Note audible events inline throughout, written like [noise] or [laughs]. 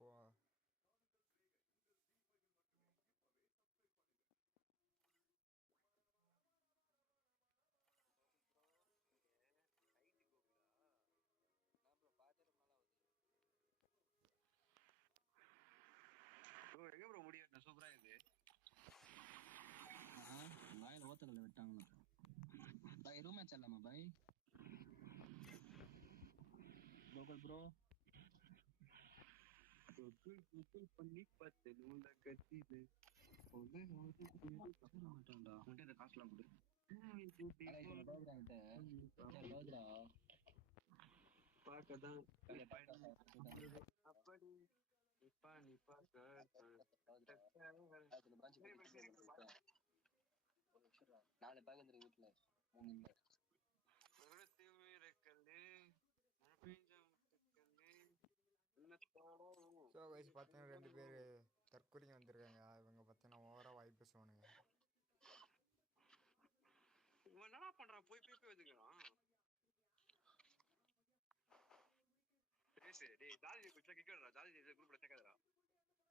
Boah. போ bro எங்க bro முடி சூப்பரா இது வாயில ஓத்தல விட்டாங்க பாய் ரூம் மேட்ச் ஆடலாமா பாய்? லோக்கல் ப்ரோ பண்ணி பத்து நூல கட்டிது ஒண்ணு மாட்டான்டா உன்கிட்ட இந்த காசுலாம் கொடு பார்க்கதான் அப்படி இப்ப நீ நாலு பேக் வந்துரு வீட்டுல மூணு ஸோ கைஸ் பார்த்தீங்கன்னா ரெண்டு பேர் தற்கொலைக்கு வந்திருக்காங்க. இவங்க பார்த்தீங்கன்னா ஓவராக வாய் பேசுவானுங்க. இவன் என்னடா பண்றான் போய் போய் போய் வந்துக்கிறான். பேசு டேய் ஜாதி குச்சா கிக்கறடா. ஜாதி இது குரூப்ல சேர்க்காதடா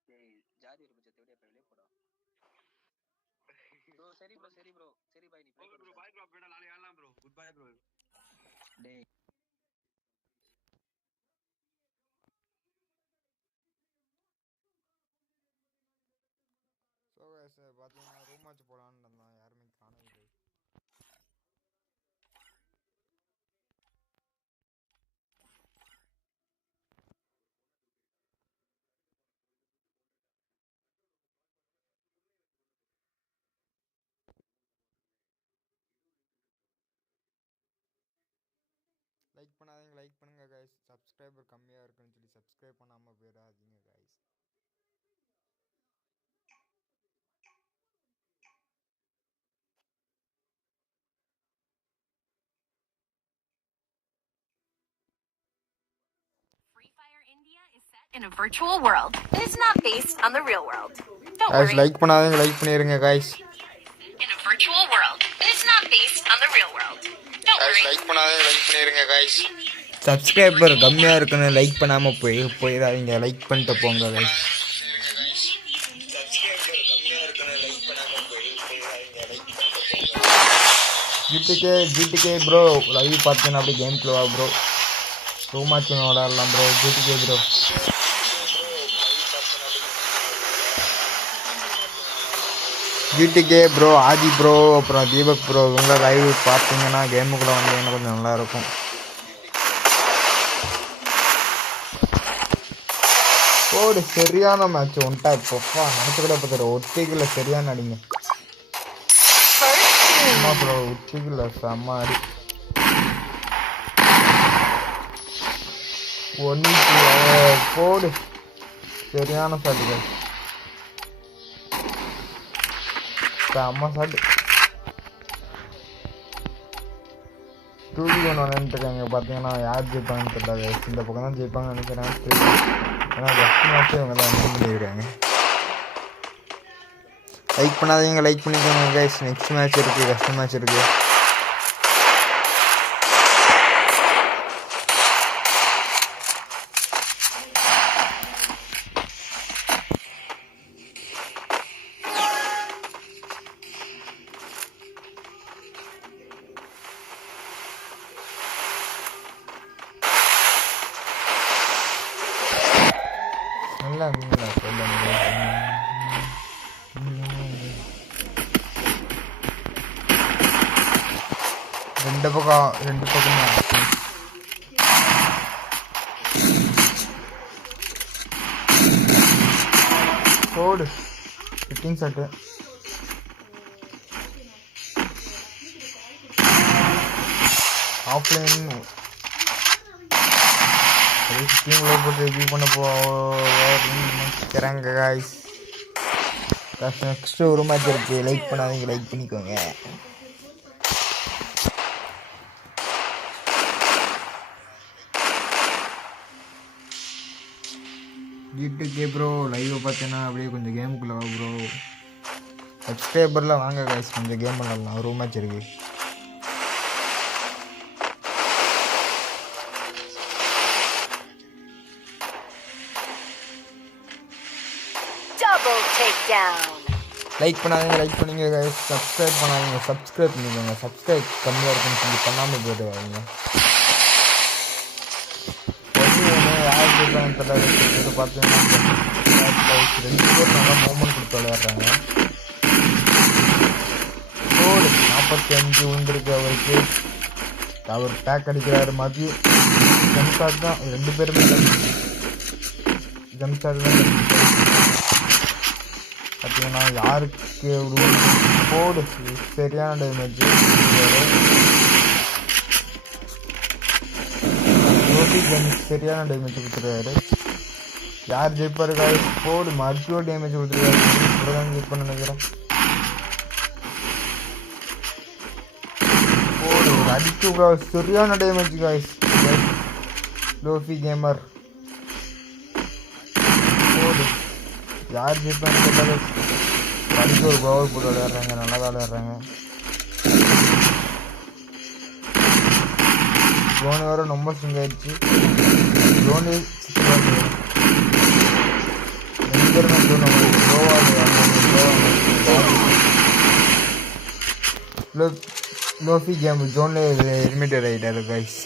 டேய் ஜாதி ஒரு பட்சத்தை விட வெளியே போடா. [laughs] ப்ரோ சரி ப்ரோ சரி ப்ரோ சரி பாய் நீ ப்ரோ பாய் ப்ரோ நாளைக்கு ப்ரோ குட் பை ப்ரோ டேய். ஸோ பார்த்தீங்கன்னா ரூம் மேட்ச் போகலான்னு இருந்தோம். யாருமே காணவில்லை லைக் பண்ணாதீங்க லைக் பண்ணுங்கள் கைஸ் சப்ஸ்கிரைபர் கம்மியாக இருக்குன்னு சொல்லி சப்ஸ்கிரைப் பண்ணாமல் போயிடாதீங்க guys Free Fire India is set in a virtual world. It is not based on the real world. Don't guys worry. Like பண்ணாதீங்க லைக் பண்ணிடுங்க guys In a virtual world. It is not based on the real world. Don't guys worry. Like பண்ணாதீங்க like பண்ணிடுங்க guys subscriber கம்மியாக இருக்குன்னு like பண்ணாமல் போய் போயிடாதீங்க like பண்ணிட்டு போங்க guys GTK GTK bro live பார்த்தீங்கன்னா அப்படியே கேம் ப்ளோவா ப்ரோ ரூம் மேட்ச் விளாடலாம் bro GTK bro GTK bro Aadhi bro அப்புறம் தீபக் ப்ரோ இவங்க லைவ் பார்த்தீங்கன்னா கேமுக்குள்ளே வந்தீங்கன்னா கொஞ்சம் நல்லா இருக்கும். ஓடு சரியான மேட்ச் ஒன்ட்டா இப்போப்பா நினச்சி கூட பார்த்துரு ஒத்திக்கில் சரியான அடிங்க ஆமா ப்ரோ ஒத்திக்கில் செம்ம அடி. ஒன்று போடு. சரியான சாட்டுகள் செம்ம சாட்டு தூக்கி கொண்டு வந்துட்டுருக்காங்க பார்த்தீங்கன்னா யார் ஜெயிப்பாங்கன்னு தெரியல. இந்த பக்கம் தான் ஜெயிப்பாங்கன்னு நினைக்கிறேன். ஏன்னா ஃபஸ்ட் மேட்ச் இவங்க தான் வின் பண்ணியிருக்காங்க. லைக் பண்ணாதீங்க. லைக் பண்ணிக்கோங்க கைஸ் நெக்ஸ்ட் மேட்ச் இருக்குது ஃபஸ்ட் மேட்ச் இருக்குது பக்கம் ரெண்டு பக்கமே action. போடு. ஃபிட்டிங் ஷாட்டு ஆஃப்லைன் ஸ்க்ரீன் உள்ள போட்டு ரிவ்யூ பண்ண போகிறாங்க காய்ஸ் நெக்ஸ்ட் ஒரு மேட்ச் இருக்குது லைக் பண்ணாதீங்க லைக் பண்ணிக்கோங்க. கிஃப்ட்டு ப்ரோ லைவை பார்த்தீங்கன்னா அப்படியே கொஞ்சம் கேமுக்குள்ள வா ப்ரோ சப்ஸ்கிரைபர்லாம் வாங்க காய்ஸ் கொஞ்சம் கேம் விளாட்லாம். ஒரு மேட்ச் இருக்குது லைக் பண்ணாதீங்க லைக் பண்ணுங்க சப்ஸ்கிரைப் பண்ணாதீங்க. சப்ஸ்கிரைப் பண்ணிக்கோங்க. சப்ஸ்கிரைப் கம்மியாக இருக்குன்னு சொல்லி பண்ணாமல் போயிட்டு வாங்க. ஜெயிப்பாங்க இருக்கிறது பார்த்தீங்கன்னா ரெண்டு பேர் நல்லா மூமெண்ட் கொடுத்து விளையாடுறாங்க. கோடு நாற்பத்தி அஞ்சு விழுந்திருக்கு அவருக்கு. அவர் பேக் அடிக்கிறாரு. மதியம் ஜம்ஷாட் தான். ரெண்டு பேருமே ஜம்ஷாட் தான். பார்த்தீங்கன்னா யாருக்கு ஒரு கோடு சரியான டேமேஜ் ஆட்டோமேட்டிக் டேமேஜ் சரியான டேமேஜ் கொடுத்துருக்காரு. யார் ஜெயிப்பாரு காய்ஸ் போடு மறுபடியும் டேமேஜ் கொடுத்துருக்காரு. இப்படிதான் ஜெயிப்பா நினைக்கிறேன். போடு அடிக்கு காய்ஸ் சரியான டேமேஜ் காய்ஸ் லோஃபி கேமர் போடு. யார் ஜெயிப்பான்னு தெரியல அடிக்க ஒரு பவர் போட்டு விளையாடுறாங்க நல்லா தான் விளையாடுறாங்க. தோனி வர ரொம்ப ஸ்ட்ரிங் ஆயிடுச்சு. தோனி எங்க இருந்து நம்ம கோவா லோஃபி கேம் ஜோனில் எலிமிட்டட் ஆகிட்டாரு கைஸ்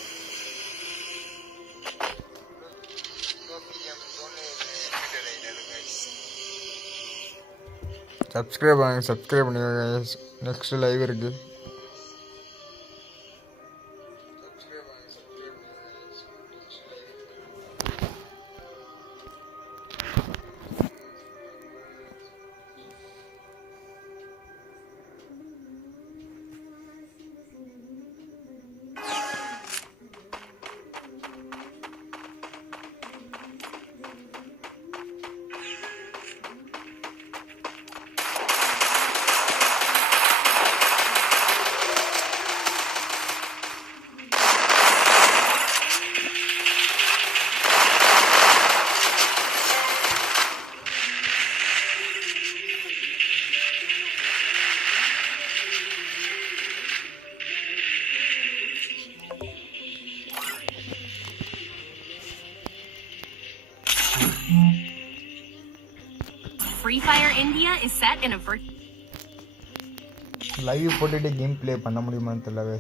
சப்ஸ்கிரைப் பண்ணுங்க சப்ஸ்கிரைப் பண்ணுங்க நெக்ஸ்ட் லைவ் இருக்கு. Set in a virtual. Live போட்டுட்டு கேம் ப்ளே பண்ண முடியுமான்னு தெரியல.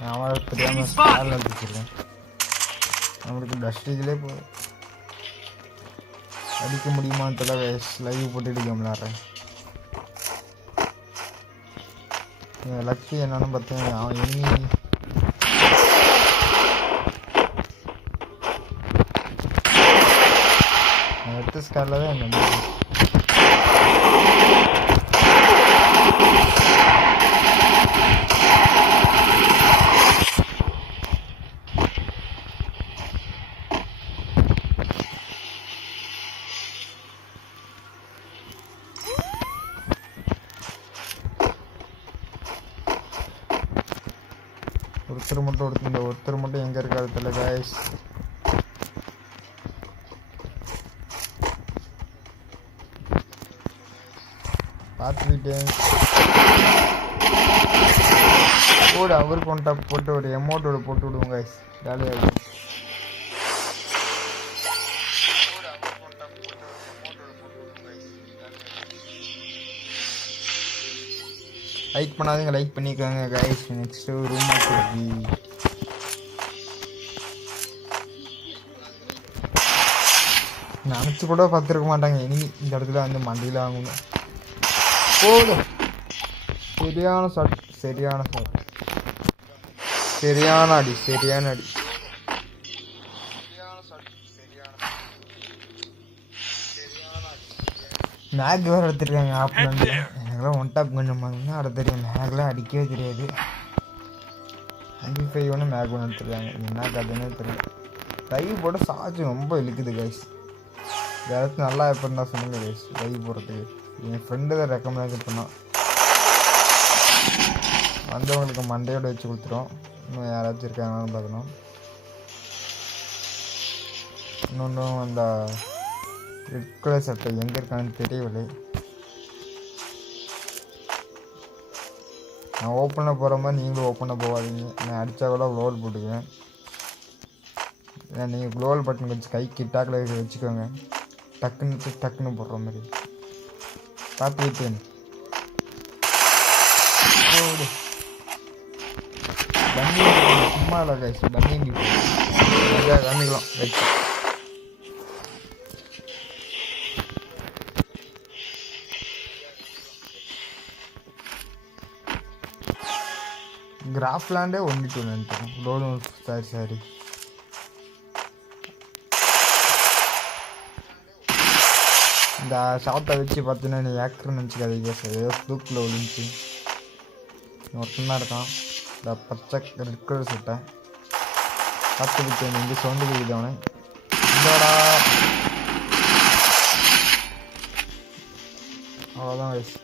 நான் அவரை தெரியாம ஸ்டாரில் வச்சுருக்கேன் நம்மளுக்கு டஸ்டிகளே போ அடிக்க முடியுமான்னு தெரியல guys. லைவ் போட்டுட்டு கேம் விளாட்றேன் லக்கி என்னன்னு பார்த்தீங்கன்னா அவன் எண்ணி நான் எடுத்த தான் என்ன ஒருத்தர் மட்டும் ஒருத்தர் இந்த ஒருத்தர் மட்டும் எங்கே இருக்காது தெரியல காய்ஸ் பார்த்துக்கிட்டேன் போடு அவர் கொண்டா போட்டு ஒரு எமௌண்ட்டோட போட்டு விடுவோம் கைஸ் ஜாலியாக இருக்கும். லைக் பண்ணாதீங்க லைக் பண்ணிக்கோங்க கைஸ் நெக்ஸ்ட் ரூம் இருக்கு நினச்சி கூட பார்த்துருக்க மாட்டாங்க. இனி இந்த இடத்துல வந்து மண்டியில் வாங்கணும். போதும். சரியான ஷாட் சரியான ஷாட் சரியான அடி சரியான அடி. மேக் வேறு எடுத்துருக்காங்க ஆப்லேருந்து எனக்குலாம் ஒன் டாப் கொஞ்சம் வாங்கினா அடுத்த தெரியும் மேக்லாம் அடிக்கவே தெரியாது. அஞ்சு ஃபைவ் ஒன்று மேக் ஒன்று எடுத்துருக்காங்க. என்ன கதைன்னு தெரியல. லைவ் போட சார்ஜ் ரொம்ப இழுக்குது கைஸ் வேறு நல்லா எப்போ இருந்தால் சொல்லுங்கள் கைஸ் லைவ் போடுறதுக்கு. என் ஃப்ரெண்டு தான் ரெக்கமெண்ட் பண்ணான் வந்தவங்களுக்கு மண்டையோட வச்சு கொடுத்துரும் இன்னும் யாராச்சும் இருக்காங்கன்னு பார்க்கணும். இன்னொன்றும் அந்த ரெட் கலர் சட்டை எங்கே இருக்கான்னு தெரியவில்லை. நான் ஓப்பனில் போகிற மாதிரி நீங்களும் ஓப்பனில் போகாதீங்க. நான் அடித்தா கூட க்ளோவல் போட்டுக்குவேன். நீங்கள் க்ளோவல் பட்டன் வச்சு கை கிட்டாக்கில் வச்சுக்கோங்க. டக்குன்னு டக்குன்னு போடுற மாதிரி. பார்த்து வைத்தேன் பன்னி சும்மா இல்லை கைஸ் பன்னி காமிக்கலாம். வச்சு. கிராஃப்லாண்டே ஒன்றிட்டு நினைக்கிறேன் ரோடு சாரி சாரி இந்த ஷாப்பை வச்சு பார்த்தீங்கன்னா நீ ஏக்கர்னு நினச்சிக்காதீங்க சார் ஏதோ ஃப்ளூக்கில் விழுந்துச்சு ஒருத்தன் தான் இருக்கான் இந்த பச்சை ரெட் கலர் சட்டை பார்த்து விட்டு இங்கே சவுண்டு கேட்குது அவனை இந்தோடா அவ்வளோதான் வயசு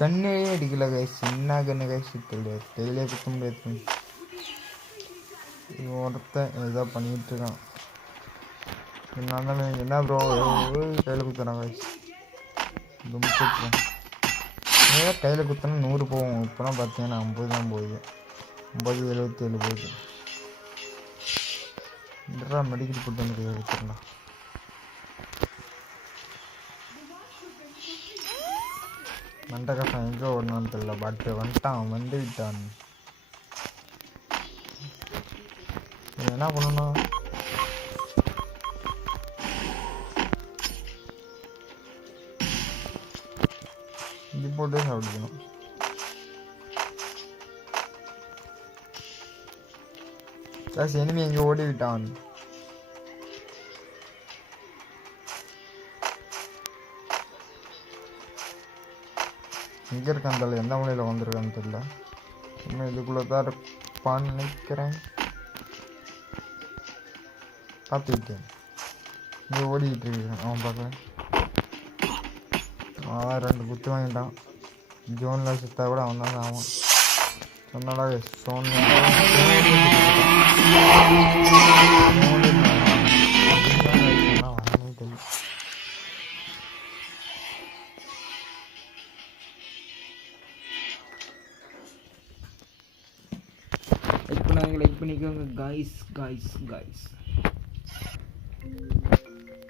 கண்ணே அடிக்கல கைஸ் என்ன கண்ணு கைஸ் தெரியல கையிலே குத்த முடியாது ஒருத்தன் ஏதோ பண்ணிட்டு இருக்கான். என்ன என்ன ப்ரோ கையில் குத்துறான் கைஸ் ரொம்ப ஏதோ கையில் குத்தினா நூறு போகும்? இப்போலாம் பார்த்தீங்கன்னா ஐம்பது தான் போகுது. ஐம்பது எழுபத்தி ஏழு போகுது. மெடிக்கல் போட்டு வந்து கையில் மண்டகசம் எங்கே ஓடணும்னு தெரியல பட் வந்துட்டான் வந்து விட்டான் என்ன பண்ணணும்? இது போட்டு சாப்பிடணும் காசு எனிமி எங்கே ஓடி விட்டான் எங்கே இருக்கான் எந்த மொழியில் வந்திருக்கான்னு தெரியல. இன்னும் இதுக்குள்ளே தான் இருப்பான்னு நினைக்கிறேன் பார்த்துக்கிட்டேன் இங்கே ஓடிக்கிட்டு இருக்கேன். அவன் பார்க்குறேன். அவன் ரெண்டு குத்து வாங்கிட்டான். ஜோனில் சுத்தா கூட அவன் தான் ஆகும் சொன்னடா zone guys guys guys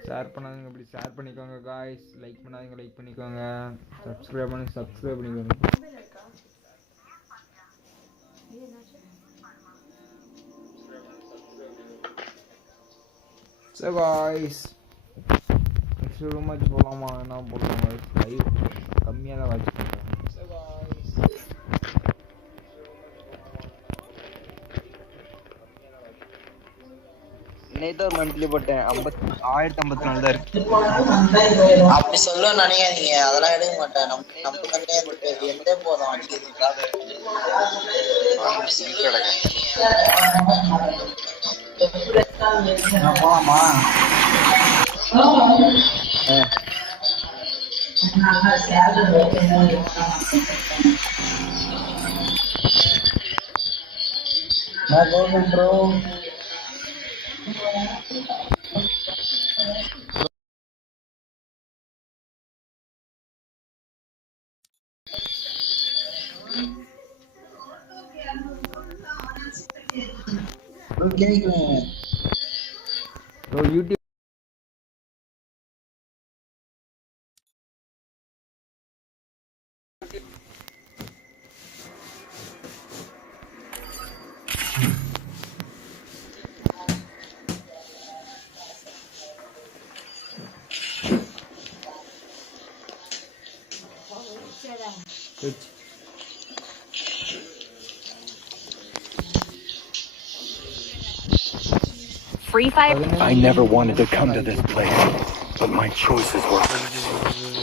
share பண்ணாதீங்க இப்படி ஷேர் பண்ணிக்கோங்க காய்ஸ் லைக் பண்ணாதீங்க லைக் பண்ணிக்கோங்க. சப்ஸ்கிரைப் பண்ணி சப்ஸ்கிரைப் பண்ணிக்கோங்க. ஸோ காய்ஸ் நெக்ஸ்ட் ரூம் போகலாமா என்ன போடலாம் லைவ் கம்மியாக தான் வாட்ச் பண்ணுறேன் நேத்து ஒரு மந்த்லி போட்டேன். ஐம்பத்தி ஆயிரத்தி ஐம்பத்தி நாலு தான் இருக்கு. அப்படி சொல்ல நினைக்காதீங்க. அதெல்லாம் எடுக்க மாட்டேன். நம்ம நம்ம கண்டே இருக்கு எந்தே போதும்? அடிக்கிறதுக்காக. போலாமா? Bro getting mad. No, you did. Good. free? I never wanted to come to this place, but my choices were.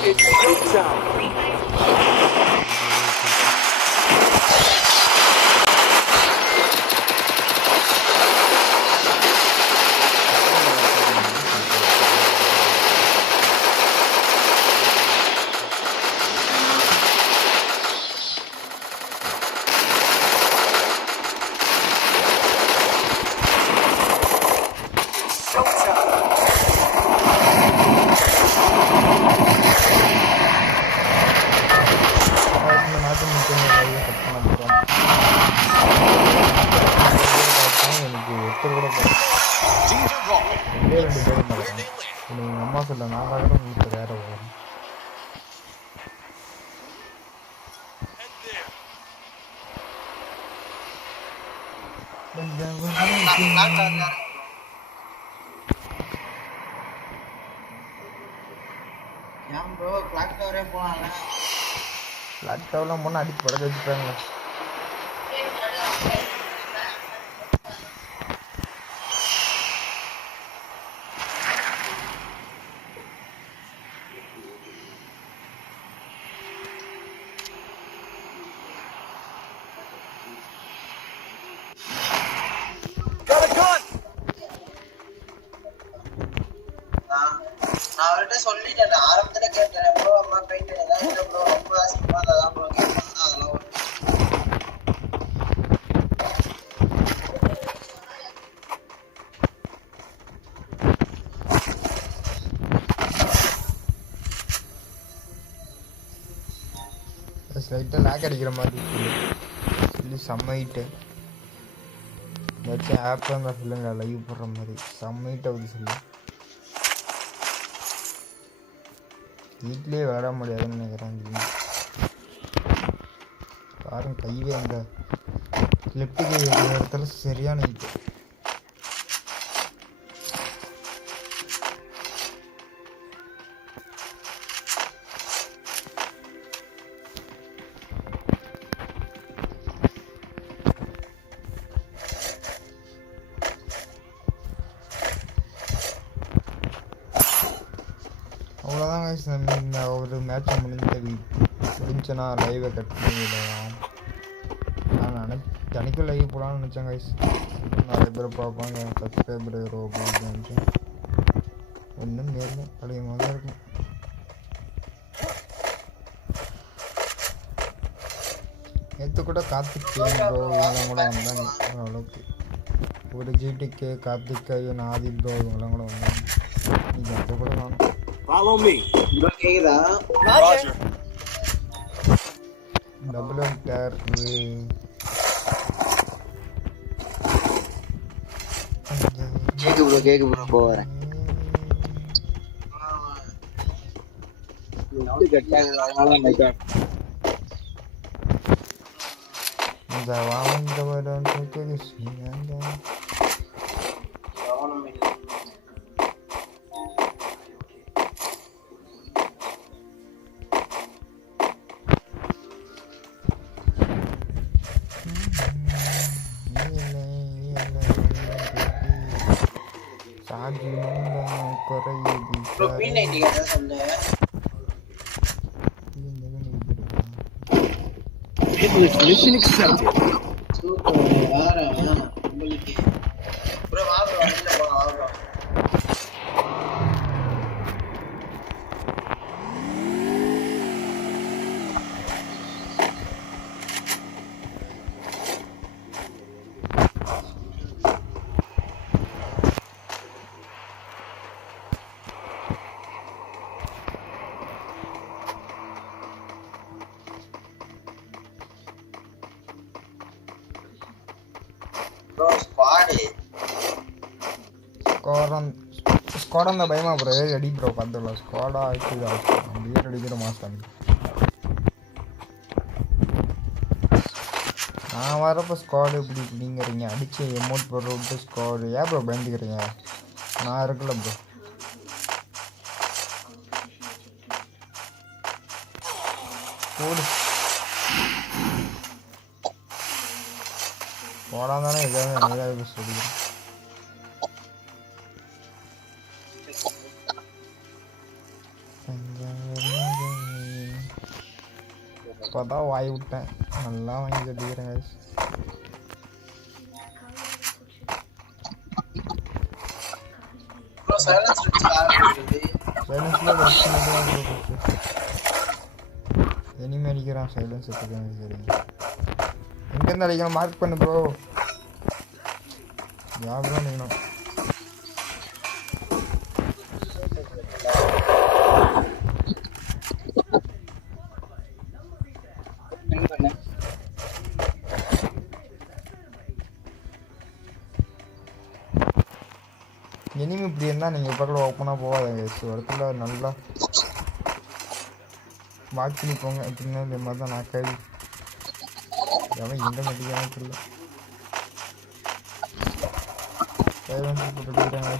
It's, it's out. அம்மா சொல்ல நான் பார்க்குறேன் வீட்டில் வேற வரும் ஏன் ப்ரோ கிளாக் டவரே போனால லேப்டாப்லாம் முன்னே அடிச்சு லைட்டாக அடிக்கிற மாதிரி சொல்லி செம்மைட்டு ஏதாச்சும் ஆப் இருந்தால் சொல்லுங்க லைவ் போடுற மாதிரி. செம்மைட்டு வந்து சொல்லி. வீட்லேயே விளாட முடியாதுன்னு நினைக்கிறேன் பாருங்க கையே அந்த லெஃப்ட் கை இடத்துல சரியான ஹீட் முடிஞ்சுன்னா லைவை கட் பண்ணிடலாம். நான் நினை தனிக்கும் லைவ் போடலாம்னு நினச்சேன் கைஸ் நிறைய பேர் பார்ப்பாங்க சப்ஸ்கிரைபர் அப்படின்னு நினச்சேன் ஒன்றும் நேரில் பழைய மாதிரி இருக்கும். நேற்று கூட கார்த்திக் ப்ரோ இவங்களாம் கூட வந்தாங்க ஓரளவுக்கு ஒரு ஜிடிக்கு கார்த்திக் ஐயன் ஆதி ப்ரோ இவங்களாம் கூட வந்தாங்க நீங்கள் அது கூட வேணும் Follow me. கேக்குதா? belum kering Kayak gue kayak gue orang. Zawawan coba daun kuku di sini aja. Saji குறையுது ப்ரோ பி நைன்டி கேட்டா சொல்லு Mission accepted. சூப்பர் வேற உங்களுக்கு ப்ரோ ஸ்குவாடு பயமா ப்ரோ அடி ப்ரோ பார்த்துக்கலாம் ஸ்குவாடா ஆயிடுச்சு அப்படியே அடிக்கிற மாஸ்டர் நான் வரப்போ ஸ்குவாடு இப்படி இப்படிங்கிறீங்க. அடிச்சு எமௌண்ட் போடுற விட்டு ஸ்குவாடு ஏன் ப்ரோ பயந்துக்கிறீங்க? நான் இருக்கல ப்ரோ போடு. போடாம தானே எதாவது நிறையா சொல்லிக்கிறேன் இப்போதான் வாய் விட்டேன். நல்லா வாங்கி கட்டிக்கிறேன் guys. சைலன்ஸ் வச்சு சைலன்ஸ்ல எனிமே அடிக்கிறான் சைலன்ஸ் எடுத்துக்கோங்க சரி எங்கேருந்து அடிக்கணும் மார்க் பண்ணு ப்ரோ ஞாபகம் நீங்கள் எனிமி இப்படி இருந்தால் நீங்கள் பக்கம் ஓப்பனாக போகாதீங்க ஒரு இடத்துல நல்லா வாட்ச் நிற்போங்க அப்படின்னு இந்த மாதிரி தான் நான் கேள்வி எவன் எந்த மாட்டேங்கிறான்னு தெரியல. சைலன்ஸ் போட்டு போயிட்டாங்க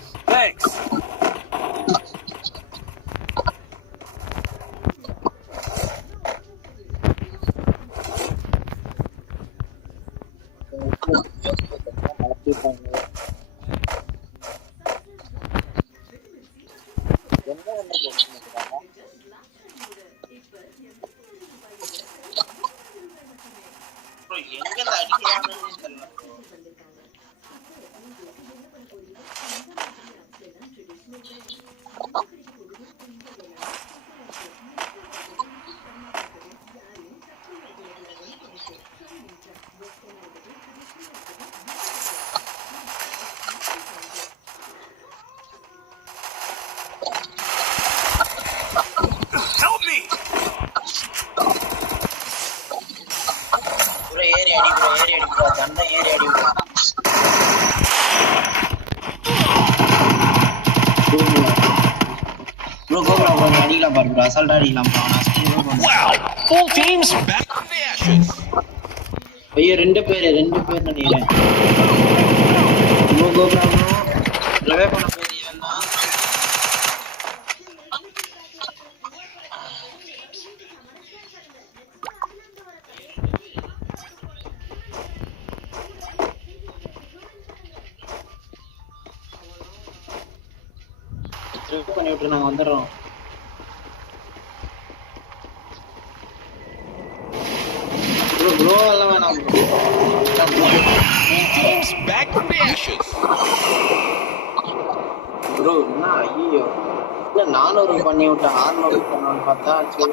from the ashes. ஐயோ ரெண்டு பேரு ரெண்டு பேர் நினைக்கிறேன் revive பண்ண விட்டு நாங்க வந்துடுறோம் ப்ரோ ப்ரோ எல்லாம் வேணாம் bro Teams back from the ashes. Bro என்ன ஐயோ இல்ல நானூறு பண்ணி விட்டேன் ஆறுநூறு பண்ணணும்னு பார்த்தா சரி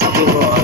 people.